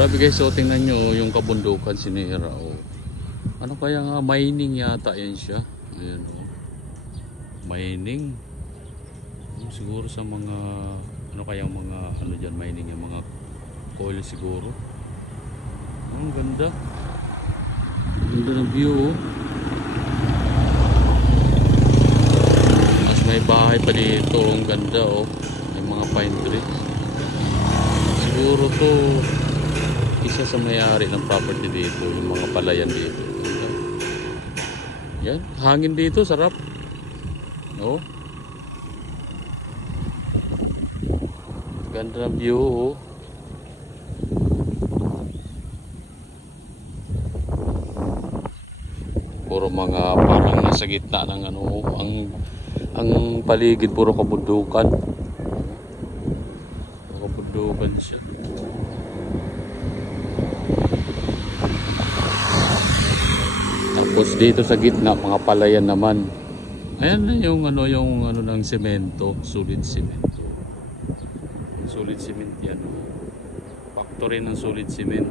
Grabe guys, so tingnan nyo yung kabundukan sinira. Oh. Ano kaya nga, mining yata yan siya. Ayan oh. Mining. Siguro sa mga, ano kaya mga, ano dyan, mining yung mga coal siguro. Ang ganda. Ganda ng view oh. Mas may bahay pa dito. Ang ganda oh. May mga pine trees. Siguro to isa sa may-ari ng property dito, yung mga palayan dito. Yan, hangin dito, sarap. No? Ganda ng view, oh. Puro mga parang nasa gitna ng ano, ang paligid puro kabundukan. Kabundukan siya. Tapos dito sa gitna mga palayan naman. Ayan na yung ano ng semento, solid semento. Solid cement yan. Factory ng solid cement.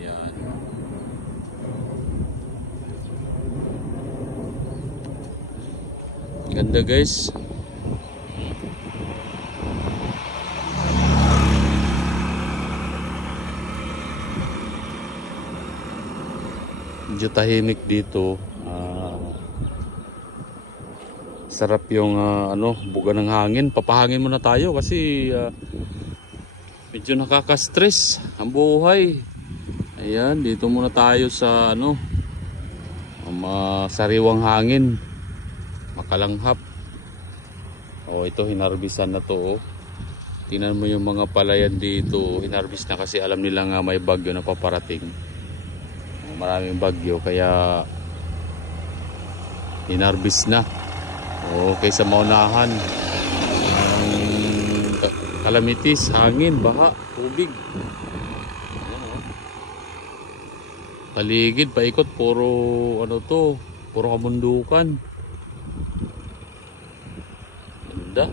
Ayan. Ganda guys. Medyo tahimik dito. Sarap yung buga ng hangin. Papahangin muna tayo kasi medyo nakaka-stress ang buhay. Ayan, dito muna tayo sa sariwang hangin. Makalanghap. Oh, ito hinarbisan na to oh. Tingnan mo yung mga palayan dito, hinarbis na kasi alam nila nga may bagyo na paparating. Maraming bagyo kaya hinarbis na. Okay, sa maunahan ang kalamitis, hangin, baha, tubig. Paligid, paikot, puro puro kabundukan. Ganda.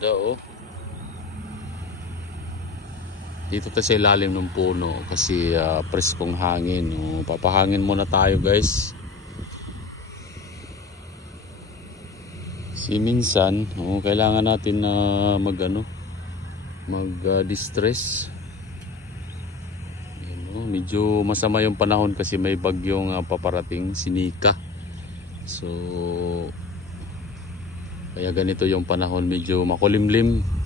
Ganda oh. Dito tayo sa ilalim ng puno kasi preskong hangin. Oh, papahangin muna tayo guys. Kasi minsan kailangan natin na mag-distress. Medyo masama yung panahon kasi may bagyong paparating, sinika. So kaya ganito yung panahon, medyo makulimlim.